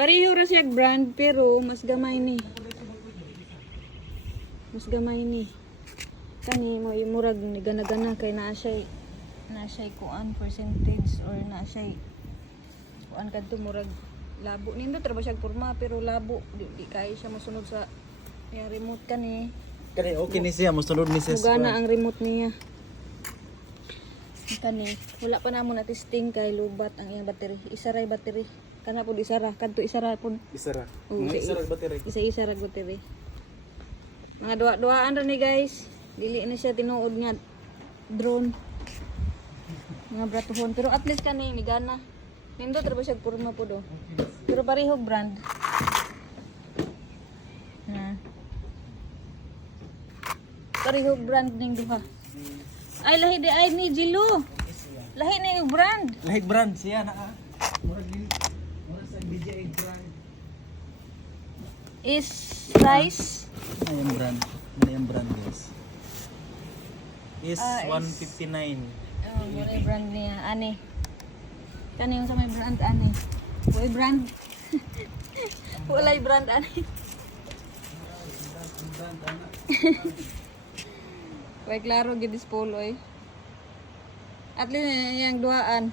Pareho ra siya brand pero mas gamay ni. Mas gamay ni. Kani mo imurag ni gana-gana kay naa siya kuan percentage or naa siya kuan kadto murag labo nindot ra ba siya porma pero labo di kay siya mosunod sa yung remote kani. Kani okay ni siya mosunod ni sis. Mugana ang remote niya. Kani wala pa namo na testing kay lubat ang iyang battery. Isa ra battery. Kana pud isa ra kadto isa ra pud. Isa ra. Mga Isa ra battery. Isa ra battery. Mga duwa-duwaan ra ni guys. Dili na siya tinuod nga drone. Mga bratuhon pero at least kani ni gana. Nindot ra ba siya porma pud oh. Pero pareho brand. Pareho brand ning duha. Ay lahi di ay ni Jilo. Lahi na yung brand. Like brand siya na. Murag sa BJA brand. Is size Ayun brand. Ayun brand guys. Is 159. oh, wala yung brand niya. Ani. Kani yung sa may brand ani. Wala brand. Wala yung brand ani. Wala klaro gid is polo eh. At least yung duhaan.